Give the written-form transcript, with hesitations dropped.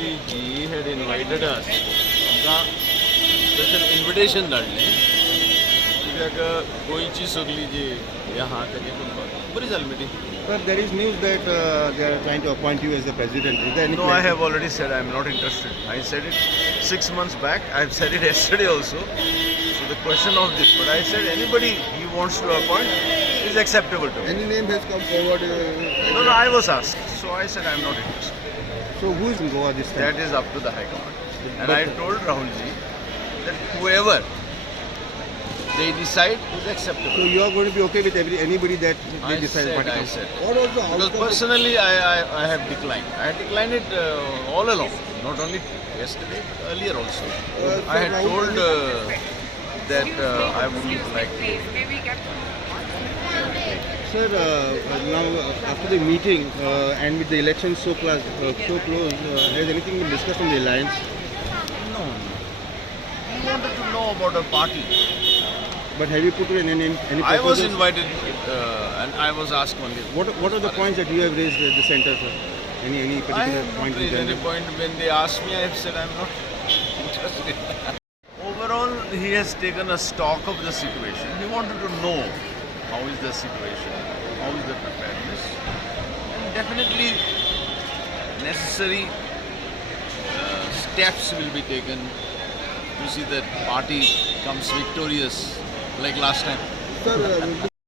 actually he had invited us. आमकां special invitation धाडलें. कित्याक गोंयची सगळी जी हें आहा तेगे करपाक बरी जाली meeting. But there is news that they are trying to appoint you as the president. Is there any No, plan? I have already said I am not interested. I said it 6 months back. I have said it yesterday also. So the question of this, but I said anybody he wants to appoint is acceptable to me. Any name has come forward? No, I was asked. So I said I am not interested. So who is in Goa this time? That is up to the High Command. And But- I told Rahulji that whoever they decide is acceptable. So you are going to be okay with anybody that they I decide? said, party I said. What was the Because outcome? personally, I have declined. I had declined it all along. Not only yesterday, but earlier also. I had told that I wouldn't like to. Sir, now after the meeting and with the election so close, has anything been discussed on the alliance? No. He wanted to know about a party. But have you put in any I was proposals? invited and I was asked only. What are the points that you have raised at the center, sir? Any I particular have point? not raised any point. When they asked me, I have said I'm not interested. Overall, he has taken a stock of the situation. He wanted to know how is the situation, how is the preparedness, and definitely necessary steps will be taken to see that party comes victorious like last time. Sir,